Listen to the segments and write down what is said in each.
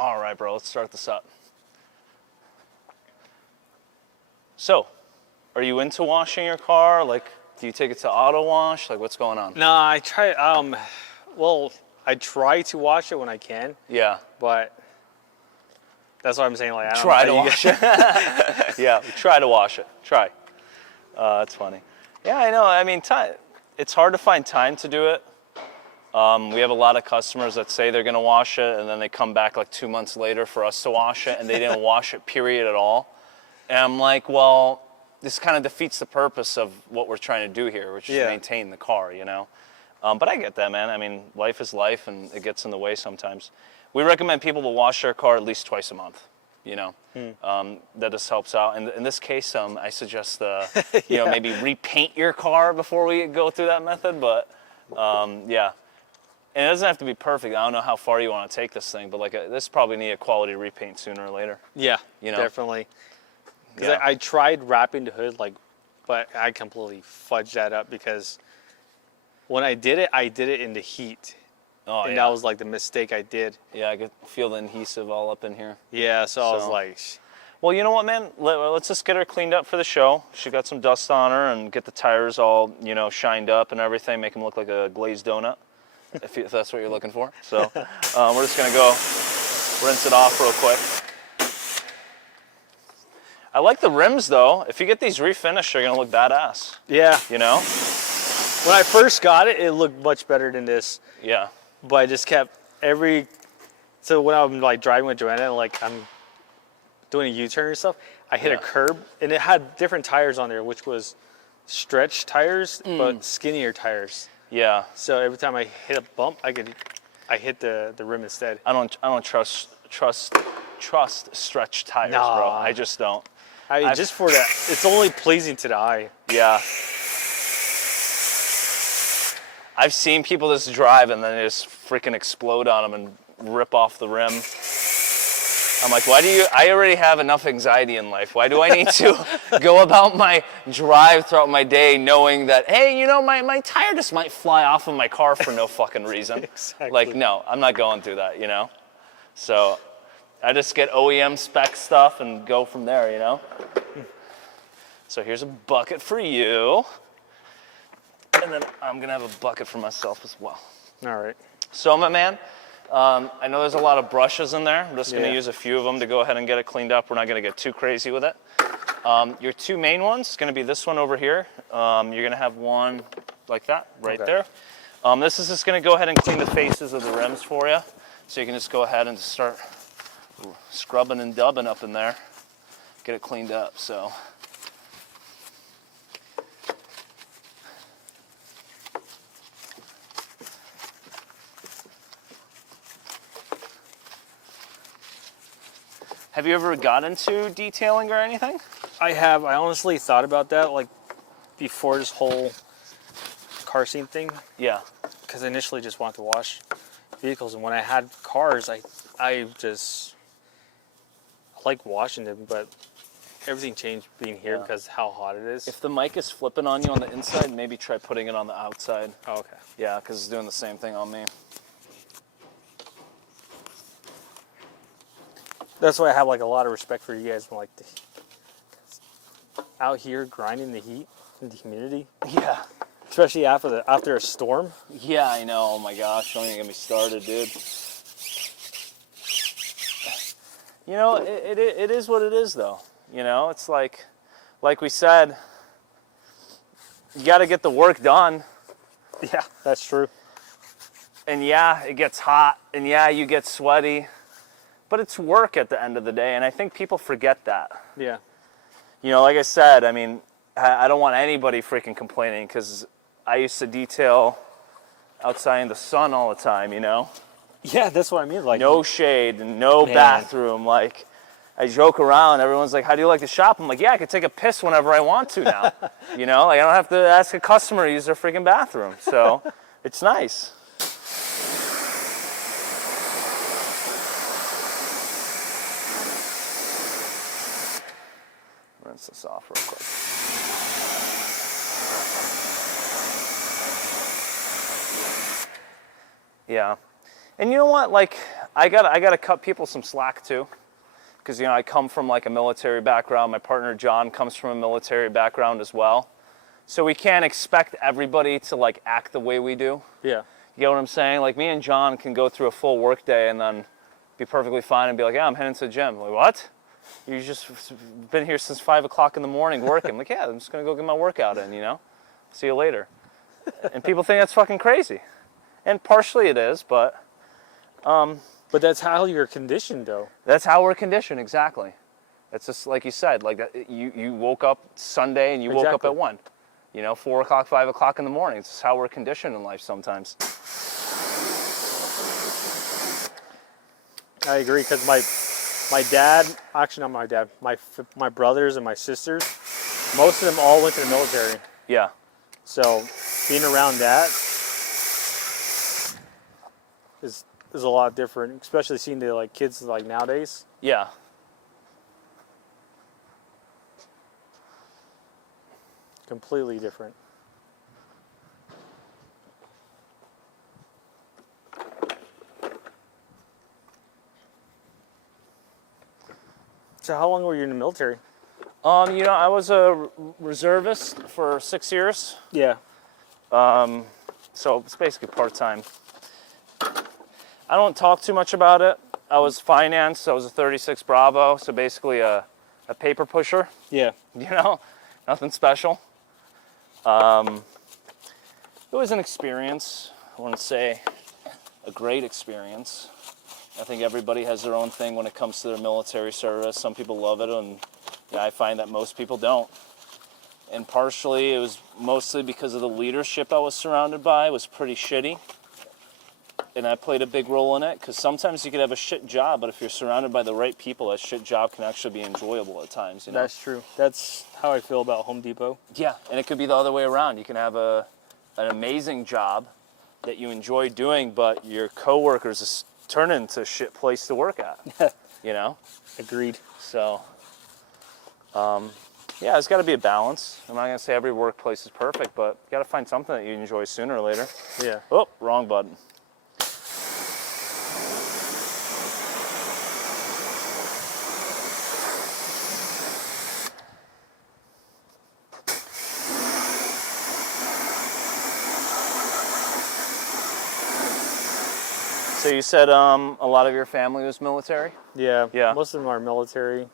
All right, bro, let's start this up. So, are you into washing your car? Like, do you take it to auto wash? Like, what's going on? No, I try. Well, I try to wash it when I can. Yeah. But that's what I'm saying. Like, I don't Try know to wash it. Yeah, try to wash it. Try. That's funny. Yeah, I know. I mean, it's hard to find time to do it. We have a lot of customers that say they're going to wash it, and then they come back like 2 months later for us to wash it, and they didn't wash it, period, at all. And I'm like, well, this kind of defeats the purpose of what we're trying to do here, which is maintain the car, you know? But I get that, man. I mean, life is life, and it gets in the way sometimes. We recommend people to wash their car at least twice a month, you know? That just helps out. And in this case, I suggest, you know, maybe repaint your car before we go through that method, but yeah. And it doesn't have to be perfect. I don't know how far you want to take this thing, but like this probably need a quality repaint sooner or later. Yeah, you know? definitely. Because I tried wrapping the hood, like, but I completely fudged that up because when I did it in the heat. Oh, and that was like the mistake I did. Yeah, I could feel the adhesive all up in here. Yeah, so I was like... Well, you know what, man? Let's just get her cleaned up for the show. She got some dust on her and get the tires all, you know, shined up and everything, make them look like a glazed donut. If that's what you're looking for. So we're just going to go rinse it off real quick. I like the rims, though. If you get these refinished, they're going to look badass. Yeah. You know? When I first got it, it looked much better than this. Yeah. But I just kept so when I'm like driving with Joanna, like I'm doing a U-turn and stuff, I hit a curb, and it had different tires on there, which was stretch tires, but skinnier tires. Yeah. So every time I hit a bump, I hit the rim instead. I don't trust stretch tires, bro. I just don't. Just for that, it's only pleasing to the eye. Yeah. I've seen people just drive and then they just freaking explode on them and rip off the rim. I'm like, I already have enough anxiety in life. Why do I need to go about my drive throughout my day knowing that, hey, you know, my tire just might fly off of my car for no fucking reason. Exactly. Like, no, I'm not going through that, you know? So I just get OEM spec stuff and go from there, you know? So here's a bucket for you. And then I'm going to have a bucket for myself as well. All right. So, my man, I know there's a lot of brushes in there. I'm just going to use a few of them to go ahead and get it cleaned up. We're not going to get too crazy with it. Your two main ones is going to be this one over here. You're going to have one like that right there. This is just going to go ahead and clean the faces of the rims for you. So you can just go ahead and just start scrubbing and dubbing up in there. Get it cleaned up. So. Have you ever got into detailing or anything? I have. I honestly thought about that, like, before this whole car scene thing. Yeah. Because I initially just wanted to wash vehicles, and when I had cars, I like washing them, but everything changed being here because how hot it is. If the mic is flipping on you on the inside, maybe try putting it on the outside. Oh, okay. Yeah, because it's doing the same thing on me. That's why I have like a lot of respect for you guys. I'm like, out here grinding the heat and the humidity. Yeah. Especially after a storm. Yeah, I know. Oh my gosh, don't even get me started, dude. You know, it is what it is, though. You know, it's like we said, you got to get the work done. Yeah, that's true. And yeah, it gets hot, and yeah, you get sweaty. But it's work at the end of the day, and I think people forget that. Yeah. You know, like I said, I mean, I don't want anybody freaking complaining because I used to detail outside in the sun all the time, you know? Yeah, that's what I mean. Like, no shade and no bathroom. Like, I joke around. Everyone's like, how do you like to shop? I'm like, yeah, I could take a piss whenever I want to now. You know? Like, I don't have to ask a customer to use their freaking bathroom. So, it's nice. Rinse this off real quick. Yeah. And you know what? Like, I gotta cut people some slack too, because I come from like a military background. My partner John comes from a military background as well, so we can't expect everybody to like act the way we do. Yeah. You get what I'm saying? Like me and John can go through a full work day and then be perfectly fine and be like, yeah, I'm heading to the gym. I'm like, what? You just been here since 5 o'clock in the morning working. I'm like, yeah, I'm just gonna go get my workout in. See you later. And people think that's fucking crazy, and partially it is, but. But that's how you're conditioned, though. That's how we're conditioned, exactly. It's just like you said, like that, you woke up Sunday and you woke up at 1, 4 o'clock, 5 o'clock in the morning. It's just how we're conditioned in life sometimes. I agree, because my dad, actually not my dad, my brothers and my sisters, most of them all went to the military. Yeah. So being around that is a lot different, especially seeing the like kids like nowadays. Yeah. Completely different. So how long were you in the military? I was a reservist for 6 years. Yeah. So it's basically part-time. I don't talk too much about it. I was finance. I was a 36 Bravo, so basically a paper pusher. Yeah. Nothing special. It was an experience. I wouldn't say a great experience. I think everybody has their own thing when it comes to their military service. Some people love it, and I find that most people don't. And partially, it was mostly because of the leadership I was surrounded by. It was pretty shitty. And I played a big role in it, because sometimes you could have a shit job, but if you're surrounded by the right people, that shit job can actually be enjoyable at times. That's true. That's how I feel about Home Depot. Yeah, and it could be the other way around. You can have an amazing job that you enjoy doing, but your coworkers is turn into a shit place to work at. Agreed. So, yeah, it's got to be a balance. I'm not gonna say every workplace is perfect, but you got to find something that you enjoy sooner or later. Yeah. Oh, wrong button. So you said a lot of your family was military? Yeah. Yeah. Most of them are military.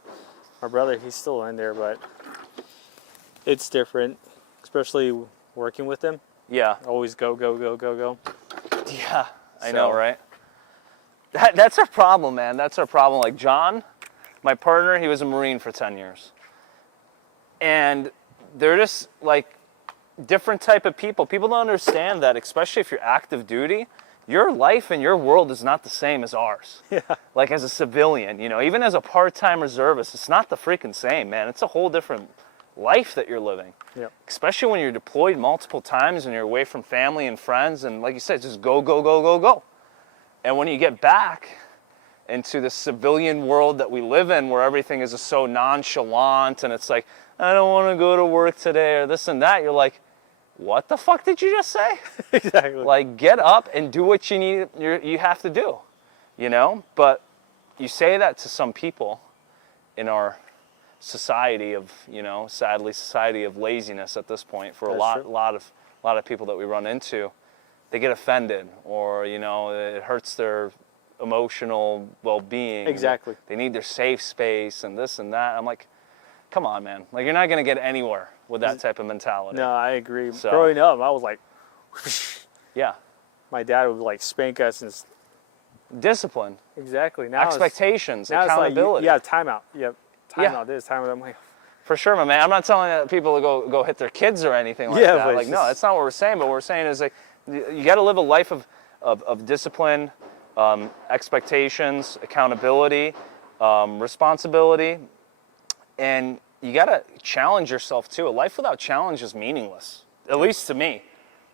My brother, he's still in there, but it's different, especially working with them. Yeah. Always go, go, go, go, go. Yeah, I know, right? That's our problem, man. That's our problem. Like John, my partner, he was a Marine for 10 years. And they're just like different type of people. People don't understand that, especially if you're active duty, your life and your world is not the same as ours. Yeah. Like as a civilian, even as a part-time reservist, it's not the freaking same, man. It's a whole different life that you're living. Yeah. Especially when you're deployed multiple times and you're away from family and friends, and like you said, just go, go, go, go, go. And when you get back into the civilian world that we live in, where everything is just so nonchalant and it's like, I don't want to go to work today or this and that, you're like, what the fuck did you just say? Exactly. Like, get up and do what you have to do, But you say that to some people in our society of, sadly, society of laziness at this point. For a lot of people that we run into, they get offended, or it hurts their emotional well-being. Exactly. They need their safe space and this and that. I'm like, come on, man. Like, you're not gonna get anywhere with that type of mentality. No, I agree. So, growing up, I was like, yeah. My dad would like spank us and Discipline. exactly. Now Expectations, now accountability. It's like, timeout. Yep. Timeout this, timeout. I'm like, For sure, my man. I'm not telling people to go hit their kids or anything like Yeah, that. but Like, no, that's not what we're saying. But what we're saying is, like, you got to live a life of discipline, expectations, accountability, responsibility, and you got to challenge yourself too. A life without challenge is meaningless, at least to me.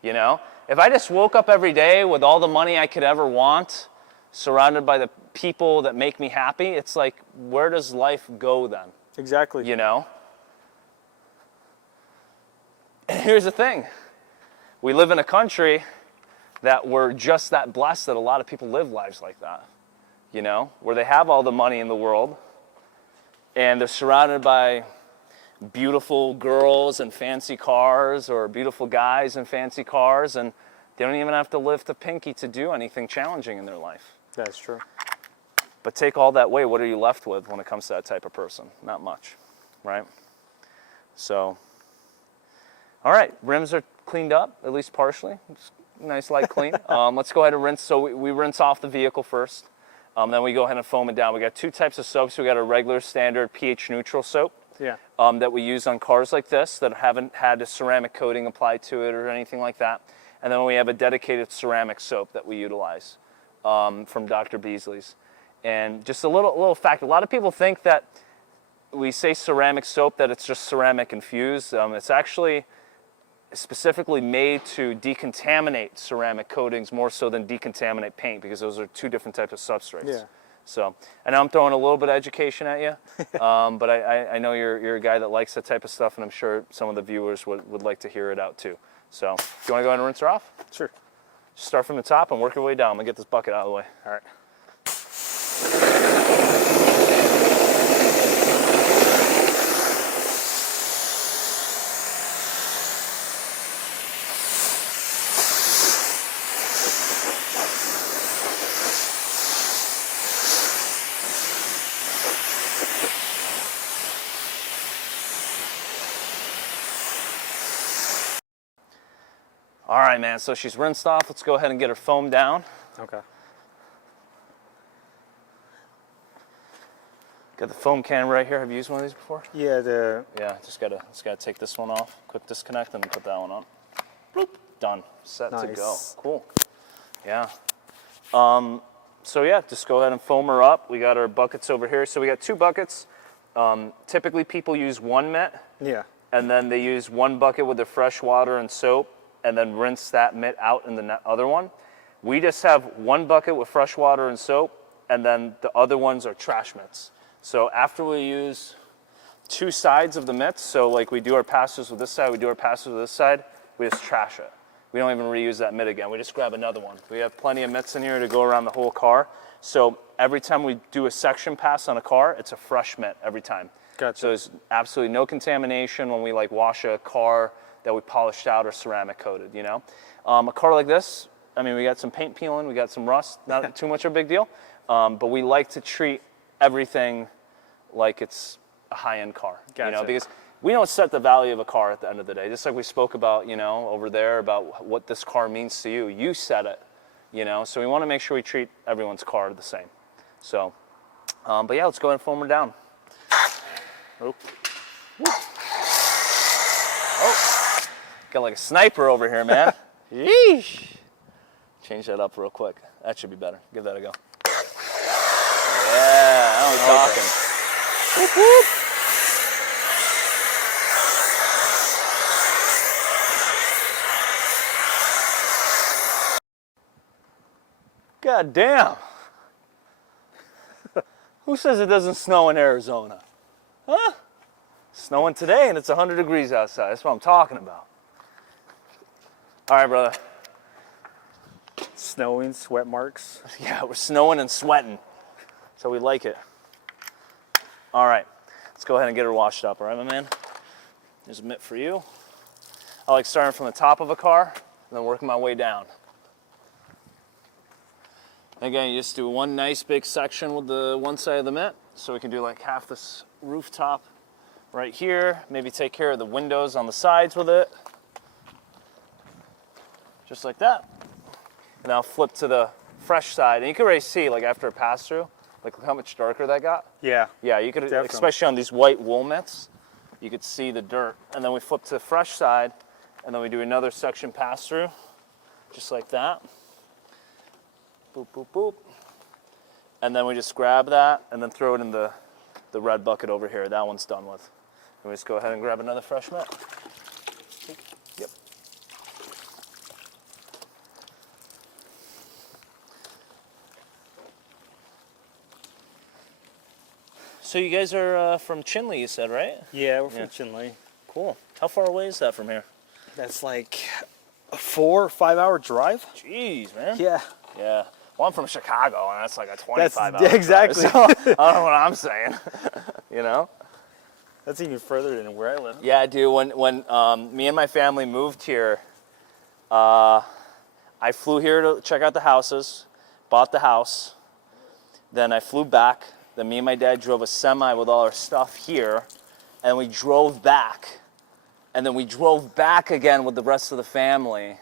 If I just woke up every day with all the money I could ever want, surrounded by the people that make me happy, it's like, where does life go then? exactly. And here's the thing. We live in a country that we're just that blessed that a lot of people live lives like that. you know, where they have all the money in the world and they're surrounded by beautiful girls and fancy cars or beautiful guys and fancy cars, and they don't even have to lift a pinky to do anything challenging in their life. That's true. But take all that away, what are you left with when it comes to that type of person? Not much, right? So, all right, rims are cleaned up, at least partially. It's nice light clean. Let's go ahead and rinse. So we rinse off the vehicle first. Then we go ahead and foam it down. We got two types of soaps. We got a regular standard pH neutral soap. Yeah. That we use on cars like this that haven't had a ceramic coating applied to it or anything like that. And then we have a dedicated ceramic soap that we utilize from Dr. Beasley's. And just a little fact, a lot of people think that we say ceramic soap, that it's just ceramic infused. It's actually specifically made to decontaminate ceramic coatings more so than decontaminate paint, because those are two different types of substrates. Yeah. So, and I'm throwing a little bit of education at you, but I know you're a guy that likes that type of stuff, and I'm sure some of the viewers would like to hear it out too. So, do you want to go ahead and rinse her off? Sure. Just start from the top and work your way down. I'm gonna get this bucket out of the way. All right. All right, man, so she's rinsed off. Let's go ahead and get her foamed down. Okay. Got the foam can right here. Have you used one of these before? Yeah, Yeah, just gotta take this one off. Quick disconnect and put that one on. Bloop. Done. Set to go. Nice. Cool. Yeah. So yeah, just go ahead and foam her up. We got our buckets over here. So we got two buckets. Typically people use one mitt, yeah. and then they use one bucket with the fresh water and soap, and then rinse that mitt out in the other one. We just have one bucket with fresh water and soap, and then the other ones are trash mitts. So after we use two sides of the mitts, so like we do our pass-throughs with this side, we do our pass-throughs with this side, we just trash it. We don't even reuse that mitt again. We just grab another one. We have plenty of mitts in here to go around the whole car. So every time we do a section pass on a car, it's a fresh mitt every time. Gotcha. So there's absolutely no contamination when we like wash a car that we polished out or ceramic coated, you know? A car like this, I mean, we got some paint peeling, we got some rust, not too much of a big deal, but we like to treat everything like it's a high-end car, you know, Gotcha. because we don't set the value of a car at the end of the day. Just like we spoke about, you know, over there about what this car means to you, you set it, you know, so we want to make sure we treat everyone's car the same. So, but yeah, let's go ahead and foam her down. Oh. Oh. Got like a sniper over here, man. Yeesh. Change that up real quick. That should be better. Give that a go. Yeah, now we're talking. Whoop, whoop. God damn. Who says it doesn't snow in Arizona? Huh? Snowing today and it's 100 degrees outside. That's what I'm talking about. All right, brother. Snowing, sweat marks. Yeah, we're snowing and sweating. So we like it. All right, let's go ahead and get her washed up, all right, my man? There's a mitt for you. I like starting from the top of a car and then working my way down. Again, you just do one nice big section with the one side of the mitt. So we can do like half this rooftop right here. Maybe take care of the windows on the sides with it. Just like that. And I'll flip to the fresh side. And you can already see, like after a pass through, like look how much darker that got. Yeah. Yeah, you could, Definitely. especially on these white wool mitts, you could see the dirt. And then we flip to the fresh side, and then we do another section pass through, just like that. Boop, boop, boop. And then we just grab that and then throw it in the red bucket over here. That one's done with. And we just go ahead and grab another fresh mitt. Yep. So you guys are from Chinley, you said, right? Yeah, we're from Chinley. Cool. How far away is that from here? That's like a 4 or 5 hour drive. Jeez, man. Yeah. Yeah. Well, I'm from Chicago, and that's like a 25-hour exactly. drive, so I don't know what I'm saying. You know? That's even further than where I live. Yeah, dude. When me and my family moved here, I flew here to check out the houses, bought the house, then I flew back. Then me and my dad drove a semi with all our stuff here, and we drove back. And then we drove back again with the rest of the family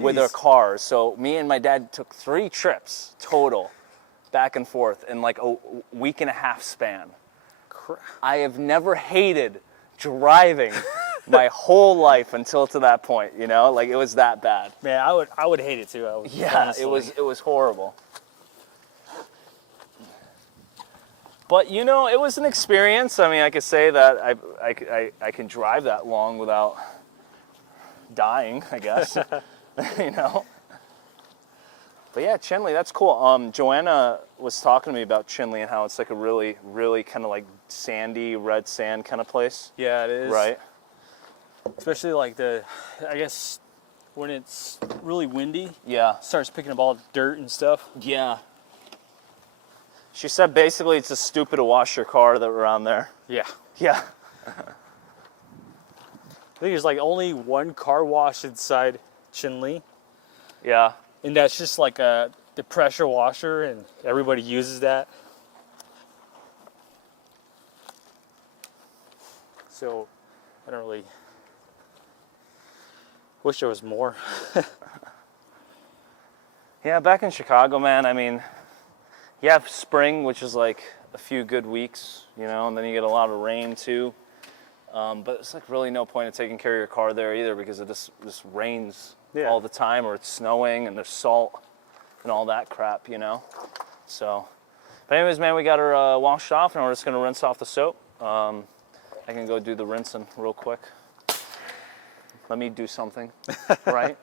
with our cars. So me and my dad took 3 trips total, back and forth, in like a week and a half span. I have never hated driving my whole life until to that point, you know? Like, it was that bad. Man, I would hate it too. Yeah, it was horrible. But, you know, it was an experience. I mean, I could say that I can drive that long without dying, I guess. You know? But yeah, Chinley, that's cool. Joanna was talking to me about Chinley and how it's like a really, really kind of like sandy, red sand kind of place. Yeah, it is. Right? Especially like I guess when it's really windy, Yeah. it starts picking up all the dirt and stuff. Yeah. She said basically it's just stupid to wash your car that around there. Yeah. Yeah. I think there's like only one car wash inside Chinley, Yeah. and that's just like the pressure washer, and everybody uses that. So I don't really wish there was more. Yeah, back in Chicago, man, I mean, you have spring, which is like a few good weeks, you know, and then you get a lot of rain too. But it's like really no point in taking care of your car there either because it just rains all the time, or it's snowing and there's salt and all that crap, you know. So, but anyways, man, we got her washed off and we're just gonna rinse off the soap. I can go do the rinsing real quick. Let me do something, right?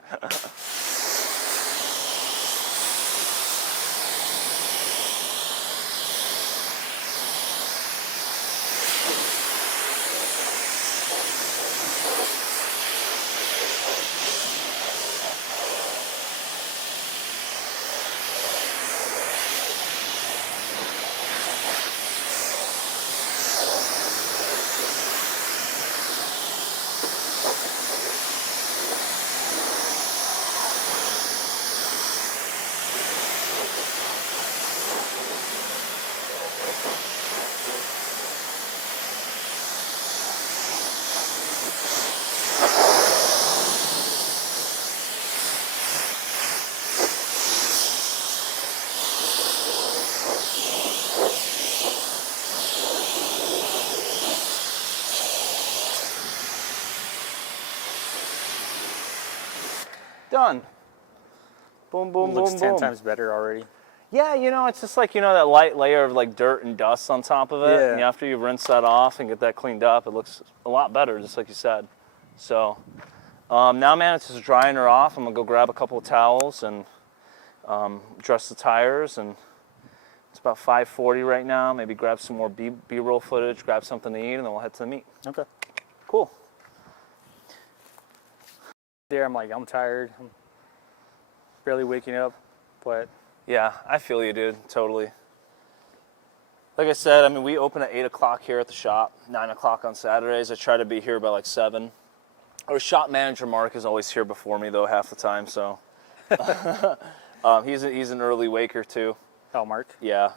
Done. Boom, boom, Looks boom, 10 boom. times better already. Yeah, you know, it's just like, you know, that light layer of like dirt and dust on top of it. Yeah. And after you rinse that off and get that cleaned up, it looks a lot better, just like you said. So now, man, it's just drying her off. I'm gonna go grab a couple of towels and dress the tires. And it's about 5:40 right now. Maybe grab some more B-roll footage, grab something to eat, and then we'll head to the meet. Okay. Cool. There, I'm like, I'm tired. I'm barely waking up, but Yeah, I feel you, dude. Totally. Like I said, I mean, we open at 8 o'clock here at the shop, 9 o'clock on Saturdays. I try to be here by like 7. Our shop manager, Mark, is always here before me, though, half the time, so. He's an early waker, too. oh, Mark. Yeah.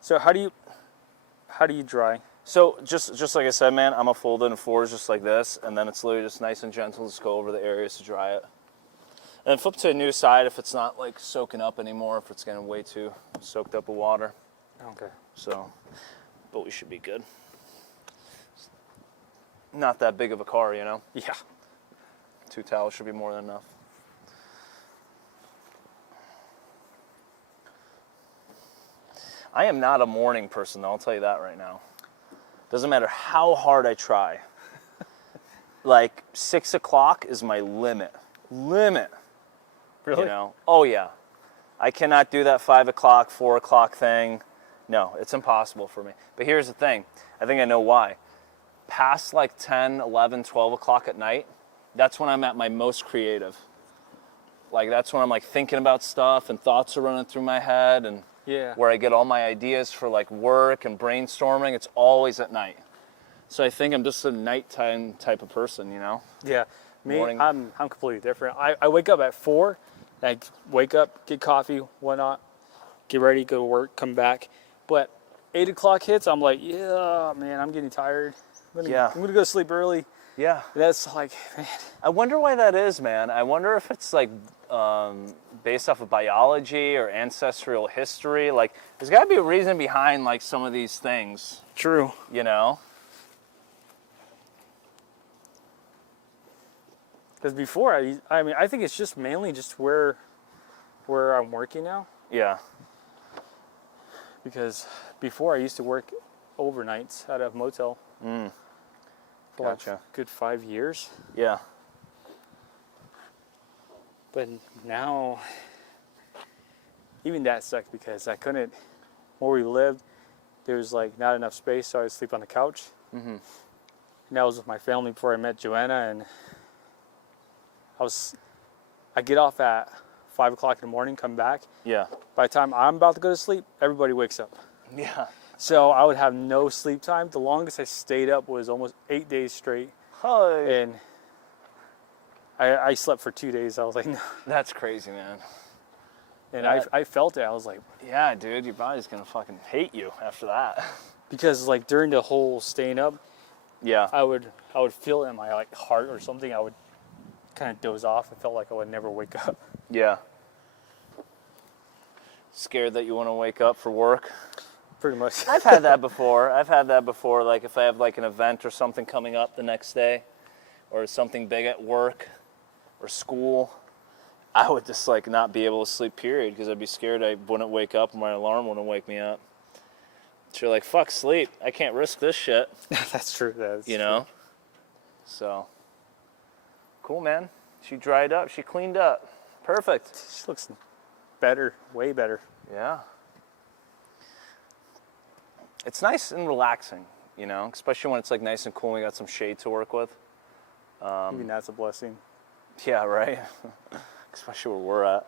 So how do you dry? So just like I said, man, I'm gonna fold it in 4s just like this, and then it's literally just nice and gentle. Just go over the areas to dry it. And then flip to a new side if it's not like soaking up anymore, if it's getting way too soaked up with water. Okay. So, but we should be good. Not that big of a car, you know? Yeah. 2 towels should be more than enough. I am not a morning person, though, I'll tell you that right now. Doesn't matter how hard I try. Like, 6 o'clock is my limit. Limit. Really? You know? Oh, yeah. I cannot do that 5 o'clock, 4 o'clock thing. No, it's impossible for me. But here's the thing. I think I know why. Past like 10, 11, 12 o'clock at night, that's when I'm at my most creative. Like that's when I'm like thinking about stuff and thoughts are running through my head, and Yeah. where I get all my ideas for like work and brainstorming, it's always at night. So I think I'm just a nighttime type of person, you know? Yeah. Me, Morning. I'm completely different. I wake up at 4. I wake up, get coffee, whatnot, get ready, go to work, come back. But 8 o'clock hits, I'm like, yeah, man, I'm getting tired. I'm gonna go to sleep early. Yeah. That's like, man. I wonder why that is, man. I wonder if it's like based off of biology or ancestral history. Like, there's got to be a reason behind like some of these things, True. you know? Because before, I mean, I think it's just mainly just where I'm working now. Yeah. Because before I used to work overnights at a motel for like Gotcha. a good 5 years. Yeah. But now, even that sucked because I couldn't, where we lived, there was like not enough space, so I would sleep on the couch. And that was with my family before I met Joanna, and I get off at 5 o'clock in the morning, come back. Yeah. By the time I'm about to go to sleep, everybody wakes up. Yeah. So I would have no sleep time. The longest I stayed up was almost 8 days straight. Hi. And I slept for 2 days. I was like, no. That's crazy, man. And I felt it. I was like, Yeah, dude, your body's gonna fucking hate you after that. because like during the whole staying up, Yeah. I would feel it in my like heart or something. I would kind of doze off. I felt like I would never wake up. Yeah. Scared that you want to wake up for work? Pretty much. I've had that before. Like if I have like an event or something coming up the next day, or something big at work or school, I would just like not be able to sleep, period, because I'd be scared I wouldn't wake up and my alarm wouldn't wake me up. So you're like, fuck sleep. I can't risk this shit. That's true. That's You know? So, cool, man. She dried up. She cleaned up. Perfect. True. She looks better, way better. Yeah. It's nice and relaxing, you know, especially when it's like nice and cool and we got some shade to work with. Even that's a blessing. Yeah, right? Especially where we're at.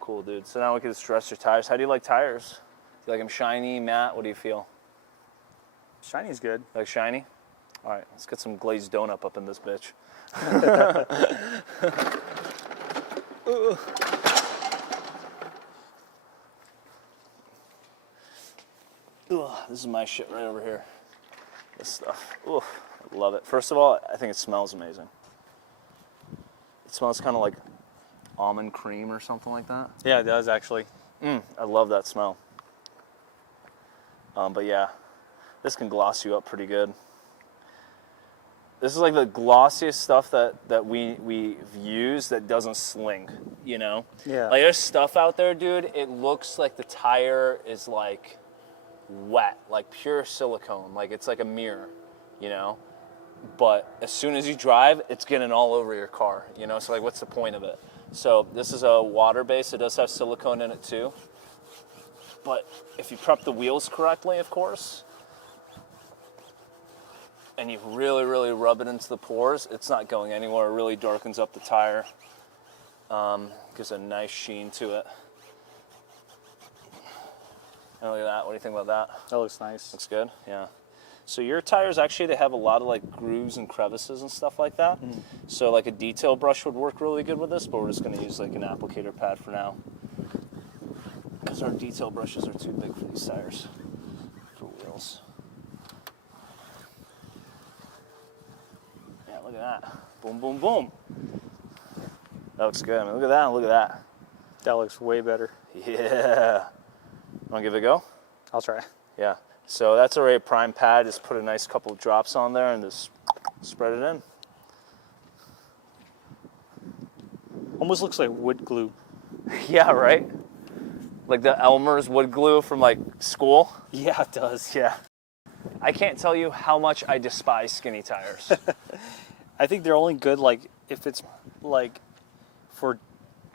Cool, dude. So now we can just dress your tires. How do you like tires? Do you like them shiny, matte? What do you feel? Shiny's good. Like shiny? All right, let's get some glazed donut up in this bitch. Ugh, this is my shit right over here. This stuff. Ugh, I love it. First of all, I think it smells amazing. It smells kind of like almond cream or something like that. Yeah, it does actually. I love that smell. But yeah, this can gloss you up pretty good. This is like the glossiest stuff that we've used that doesn't sling, you know? Yeah. Like there's stuff out there, dude, it looks like the tire is like wet, like pure silicone, like it's like a mirror, you know? But as soon as you drive, it's getting all over your car, you know? So like, what's the point of it? So this is a water base. It does have silicone in it too. But if you prep the wheels correctly, of course, and you really, really rub it into the pores, it's not going anywhere. It really darkens up the tire. Gives a nice sheen to it. And look at that. What do you think about that? That looks nice. Looks good? Yeah. So your tires, actually, they have a lot of like grooves and crevices and stuff like that. So like a detail brush would work really good with this, but we're just going to use like an applicator pad for now, because our detail brushes are too big for these tires, for wheels. Yeah, look at that. Boom, boom, boom. That looks good. I mean, look at that and look at that. That looks way better. Yeah. Want to give it a go? I'll try. Yeah. So that's already a prime pad. Just put a nice couple of drops on there and just spread it in. Almost looks like wood glue. Yeah, right? Like the Elmer's wood glue from like school. Yeah, it does. Yeah. I can't tell you how much I despise skinny tires. I think they're only good like if it's like for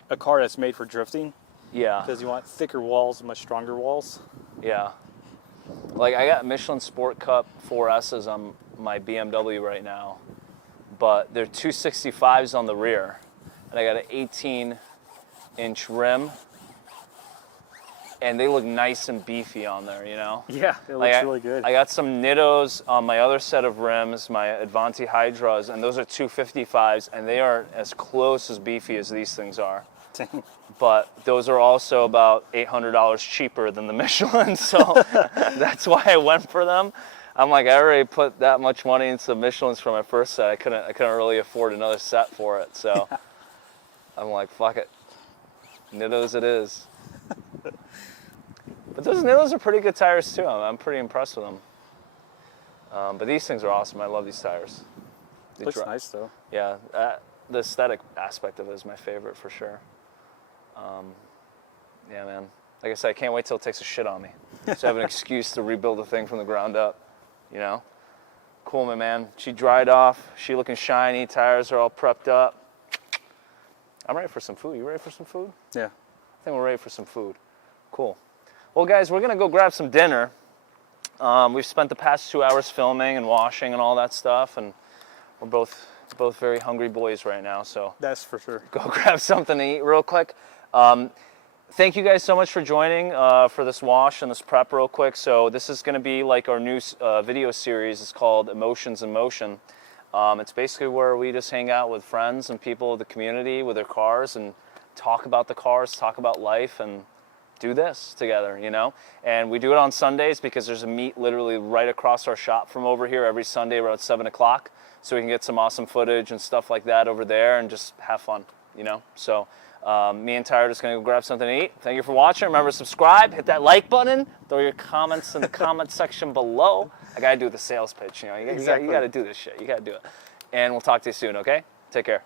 a car that's made for drifting, Yeah. because you want thicker walls and much stronger walls. Yeah. Like I got Michelin Sport Cup 4S's on my BMW right now, but they're 265s on the rear, and I got an 18 inch rim, and they look nice and beefy on there, you know? Yeah, it Like, looks really good. I got some Nittos on my other set of rims, my Advanti Hydras, and those are 255s, and they are as close as beefy as these things are. But those are also about $800 cheaper than the Michelin, so that's why I went for them. I'm like, I already put that much money into the Michelins for my first set. I couldn't really afford another set for it, so I'm like, fuck it, Nittos it is. But those Nittos are pretty good tires too. I'm pretty impressed with them. But these things are awesome. I love these tires. They Looks nice though. Yeah, the aesthetic aspect of it is my favorite for sure. Yeah, man. Like I said, I can't wait till it takes a shit on me. So I have an excuse to rebuild the thing from the ground up, you know? Cool, man. She dried off. She looking shiny. Tires are all prepped up. I'm ready for some food. You ready for some food? Yeah. I think we're ready for some food. Cool. Well, guys, we're going to go grab some dinner. We've spent the past 2 hours filming and washing and all that stuff, and we're both very hungry boys right now, so That's for sure. go grab something to eat real quick. Thank you guys so much for joining for this wash and this prep real quick. So this is going to be like our new video series. It's called Emotions in Motion. It's basically where we just hang out with friends and people of the community with their cars and talk about the cars, talk about life, and do this together, you know? And we do it on Sundays because there's a meet literally right across our shop from over here every Sunday around 7 o'clock. So we can get some awesome footage and stuff like that over there and just have fun, you know? So me and Tyler are just gonna go grab something to eat. Thank you for watching. Remember to subscribe, hit that like button, throw your comments in the comment section below. I gotta do the sales pitch, you know? You gotta do this shit. You gotta do it. And we'll talk to you soon, okay? Take care.